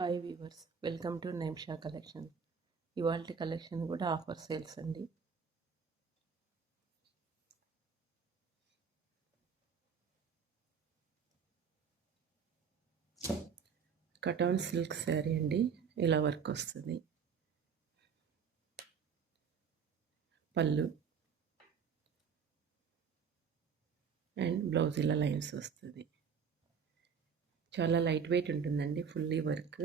Hi weavers, welcome to నేమ్షా collection. ఇవాల్టి collection కూడా ఆఫర్ సేల్స్ అండి. కటాన్ సిల్క్ శారీ అండి, ఇలా వర్క్ వస్తుంది. పళ్ళు అండ్ బ్లౌజ్ ఇలా లైన్స్ వస్తుంది. చాలా లైట్ వెయిట్ ఉంటుందండి, ఫుల్లీ వర్క్.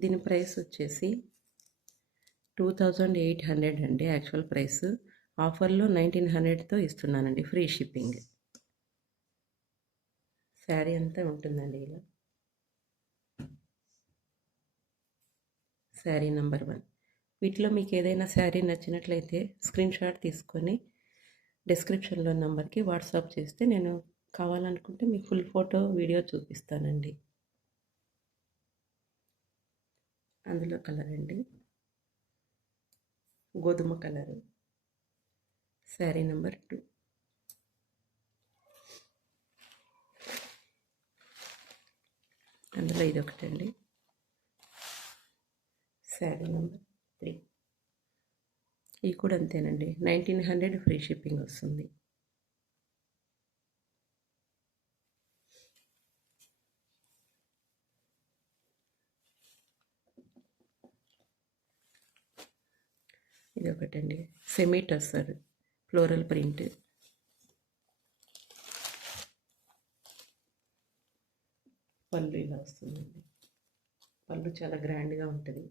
దీని ప్రైస్ వచ్చేసి 2800 అండి. యాక్చువల్ ప్రైస్ ఆఫర్లో 1900తో ఇస్తున్నానండి, ఫ్రీ షిప్పింగ్. శారీ అంతా ఉంటుందండి ఇలా. శారీ నెంబర్ 1. వీటిలో మీకు ఏదైనా శారీ నచ్చినట్లయితే స్క్రీన్ షాట్ తీసుకొని డిస్క్రిప్షన్లో నెంబర్కి వాట్సాప్ చేస్తే నేను కావాలనుకుంటే మీకు ఫుల్ ఫోటో వీడియో చూపిస్తానండి. అందులో కలర్ అండి గోధుమ కలరు. శారీ నెంబర్ 2. అందులో ఇదొకటండి, శారీ నెంబర్ 3. ఇవి కూడా అంతేనండి, 1900 ఫ్రీ షిప్పింగ్ వస్తుంది. ఇది ఒకటండి, సెమీ టస్సర్ ఫ్లోరల్ ప్రింట్. పళ్ళు ఇలా వస్తుందండి. పళ్ళు చాలా గ్రాండ్గా ఉంటుంది.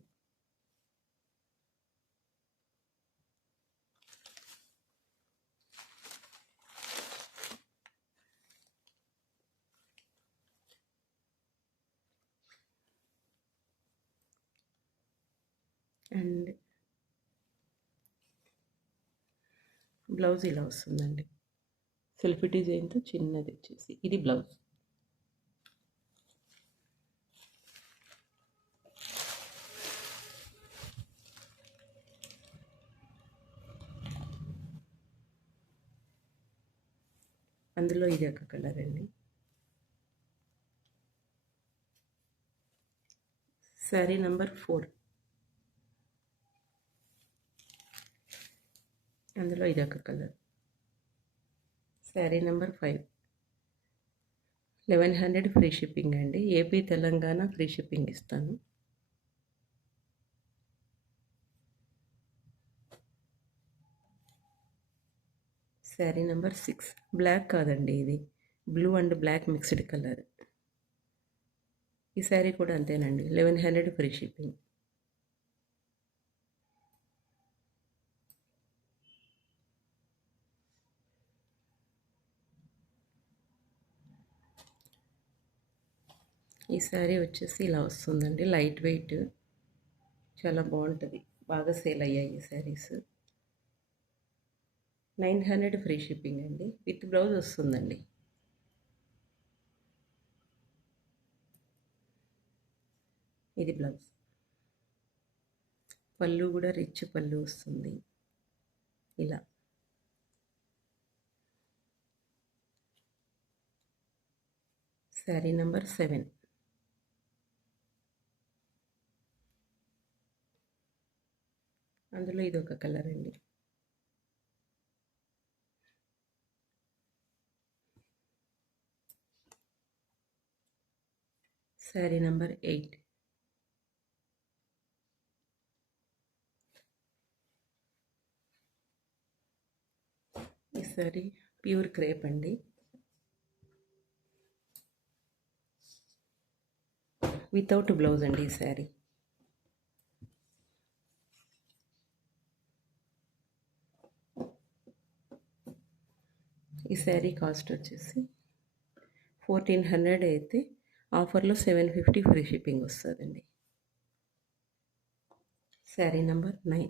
అండ్ బ్లౌజ్ ఇలా వస్తుందండి, సెల్ఫ్ డిజైన్తో చిన్నది వచ్చేసి ఇది బ్లౌజ్. అందులో ఇది ఒక కలర్ అండి. శారీ నెంబర్ 4. అందులో ఇది ఒక colour. Sari number 5. 1100 free shipping అండి. ఏపీ తెలంగాణ ఫ్రీ షిప్పింగ్ ఇస్తాను. శారీ నెంబర్ 6. బ్లాక్ కాదండి, ఇది blue and black mixed colour. ఈ శారీ కూడా అంతేనండి, 1100 ఫ్రీ షిప్పింగ్. ఈ శారీ వచ్చేసి ఇలా వస్తుందండి, లైట్ వెయిట్, చాలా బాగుంటుంది. బాగా సేల్ అయ్యాయి ఈ శారీస్. 900 ఫ్రీ షిప్పింగ్ అండి, విత్ బ్లౌజ్ వస్తుందండి. ఇది బ్లౌజ్. పళ్ళు కూడా రిచ్ పళ్ళు వస్తుంది ఇలా. శారీ నెంబర్ 7. అందులో ఇది ఒక కలర్ అండి. శారీ నెంబర్ 8. ఈ శారీ ప్యూర్ క్రేప్ అండి, వితౌట్ బ్లౌజ్ అండి ఈ శారీ. ఈ శారీ కాస్ట్ వచ్చేసి 1400 అయితే ఆఫర్లో 750 ఫ్రీ షిప్పింగ్ వస్తుందండి. శారీ నెంబర్ 9.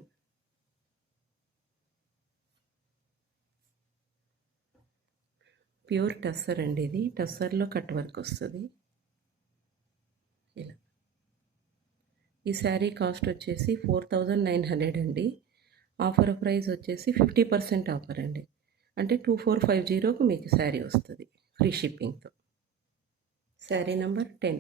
ప్యూర్ టస్సర్ అండి, ఇది టస్సర్లో కట్ వర్క్ వస్తుంది ఇలా. ఈ శారీ కాస్ట్ వచ్చేసి 4900 అండి. ఆఫర్ ప్రైస్ వచ్చేసి 50% ఆఫర్ అండి, అంటే 2450కు మీకు శారీ వస్తుంది ఫ్రీ షిప్పింగ్తో. శారీ నంబర్ 10.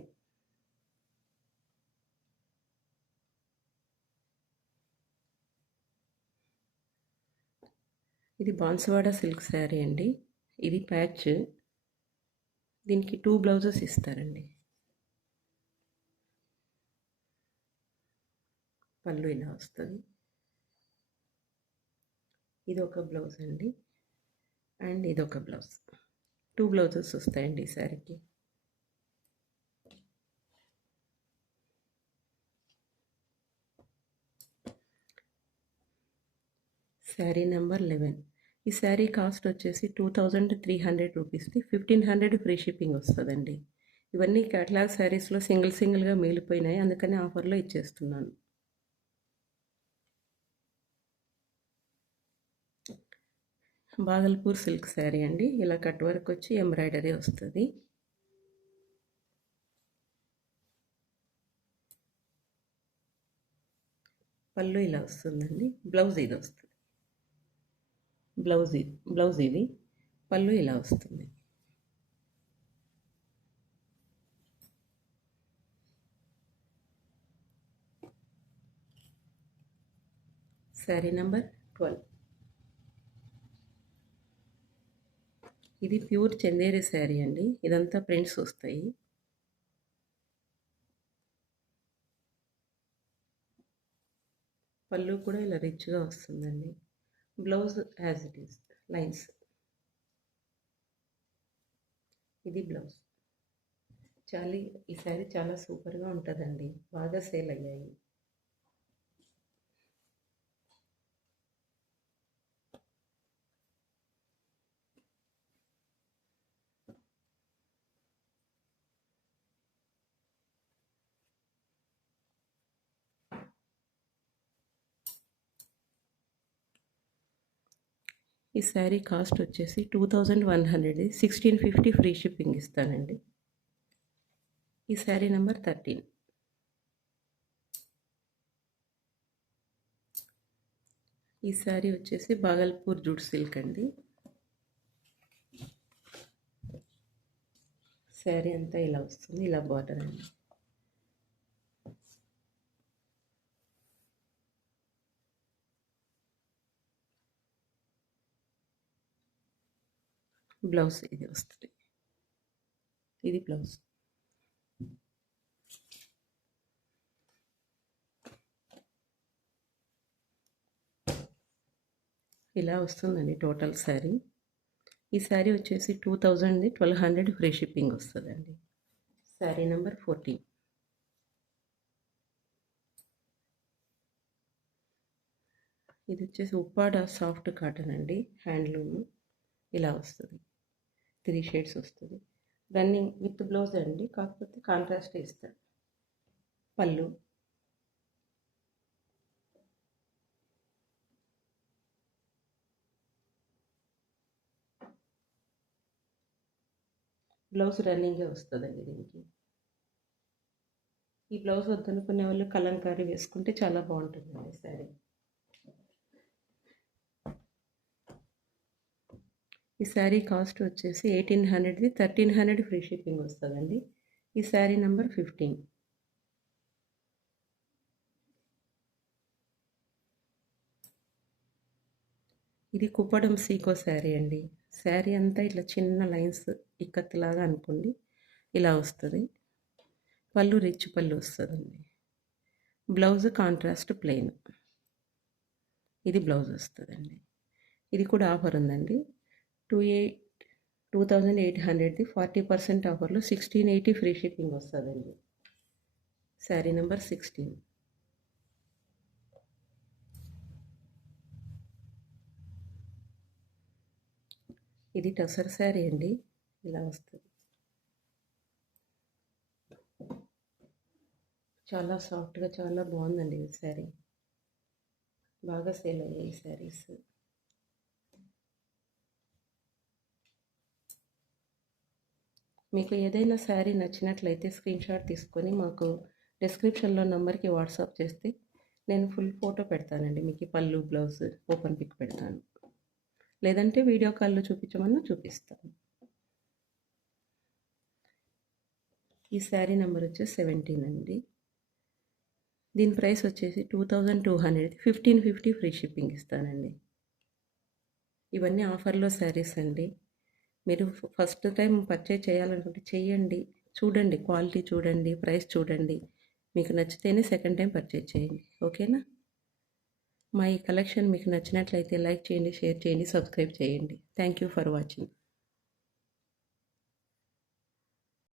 ఇది బాన్సువాడ సిల్క్ శారీ అండి. ఇది ప్యాచ్. దీనికి 2 బ్లౌజెస్ ఇస్తారండి. పళ్ళు ఇలా వస్తుంది. ఇది ఒక బ్లౌజ్ అండి అండ్ ఇది ఒక బ్లౌజ్. 2 బ్లౌజెస్ వస్తాయండి ఈ శారీకి. శారీ నెంబర్ 11. ఈ శారీ కాస్ట్ వచ్చేసి 2300 రూపీస్ది. 1500 ఫ్రీ షిప్పింగ్ వస్తుందండి. ఇవన్నీ కేటలాగ్ శారీస్లో సింగిల్గా మిగిలిపోయినాయి, అందుకని ఆఫర్లో ఇచ్చేస్తున్నాను. బాగల్పూర్ సిల్క్ శారీ అండి. ఇలా కట్ వర్క్ వచ్చి ఎంబ్రాయిడరీ వస్తుంది. పళ్ళు ఇలా వస్తుందండి. బ్లౌజ్ ఇది వస్తుంది. బ్లౌజ్ ఇది. పళ్ళు ఇలా వస్తుంది. శారీ నెంబర్ 12. ఇది ప్యూర్ చందేరి శారీ అండి. ఇదంతా ప్రింట్స్ వస్తాయి. పళ్ళు కూడా ఇలా రిచ్గా వస్తుందండి. Blouse as it is lines. ఇది బ్లౌజ్. ఈ శారీ చాలా సూపర్గా ఉంటుందండి. బాగా సేల్ అయ్యాయి. ఈ శారీ కాస్ట్ వచ్చేసి 2100. 1650 ఫ్రీ షిప్పింగ్ ఇస్తానండి. ఈ శారీ నెంబర్ 13. ఈ శారీ వచ్చేసి బాగల్పూర్ జూట్ సిల్క్ అండి. శారీ అంతా ఇలా వస్తుంది. ఇలా బార్డర్ అండి. బ్లౌజ్ ఇది వస్తుంది. ఇది బ్లౌజ్. ఇలా వస్తుందండి టోటల్ శారీ. ఈ శారీ వచ్చేసి 2000, 1200 ఫ్రీ షిప్పింగ్ వస్తుందండి. శారీ నెంబర్ 14. ఇది వచ్చేసి ఉప్పాడ సాఫ్ట్ కాటన్ అండి, హ్యాండ్లూమ్. ఇలా వస్తుంది. 3 షేడ్స్ వస్తుంది. రన్నింగ్ విత్ బ్లౌజ్ అండి, కాకపోతే కాంట్రాస్ట్ ఇస్తాడు. పళ్ళు. బ్లౌజ్ రన్నింగే వస్తుందండి దీనికి. ఈ బ్లౌజ్ వద్దనుకునే వాళ్ళు కలంకారీ వేసుకుంటే చాలా బాగుంటుందండి శారీ. ఈ శారీ కాస్ట్ వచ్చేసి 1800ది. 1300 ఫ్రీ షిప్పింగ్ వస్తుందండి. ఈ శారీ నెంబర్ 15. ఇది కుప్పడం సీకో శారీ అండి. శారీ అంతా ఇట్లా చిన్న లైన్స్ ఇక్కత్తులాగా అనుకోండి, ఇలా వస్తుంది. పళ్ళు రిచ్ పళ్ళు వస్తుందండి. Blouse contrast plain. ఇది బ్లౌజ్ వస్తుందండి. ఇది కూడా ఆఫర్ ఉందండి. 2800ది 40% ఆఫర్లో 1680 ఫ్రీ షిప్పింగ్ వస్తుందండి. శారీ నెంబర్ 16. ఇది టసర్ శారీ అండి. ఇలా వస్తుంది. చాలా సాఫ్ట్గా చాలా బాగుందండి ఈ శారీ. బాగా సేల్ అయ్యాయి ఈ శారీస్. మీకు ఏదైనా శారీ నచ్చినట్లయితే స్క్రీన్ షాట్ తీసుకొని మాకు డిస్క్రిప్షన్లో నెంబర్కి వాట్సాప్ చేస్తే నేను ఫుల్ ఫోటో పెడతానండి. మీకు పళ్ళు బ్లౌజ్ ఓపెన్ పిక్ పెడతాను. లేదంటే వీడియో కాల్లో చూపించమన్నా చూపిస్తాను. ఈ శారీ నెంబర్ వచ్చేసి 17 అండి. దీని ప్రైస్ వచ్చేసి 2200, 1550 ఫ్రీ షిప్పింగ్ ఇస్తానండి. ఇవన్నీ ఆఫర్లో శారీస్ అండి. మీరు ఫస్ట్ టైం పర్చేజ్ చేయాలనుకుంటే చేయండి, చూడండి, క్వాలిటీ చూడండి, ప్రైస్ చూడండి. మీకు నచ్చితేనే సెకండ్ టైం పర్చేజ్ చేయండి. ఓకేనా? మా ఈ కలెక్షన్ మీకు నచ్చినట్లయితే లైక్ చేయండి, షేర్ చేయండి, సబ్స్క్రైబ్ చేయండి. Thank you for watching.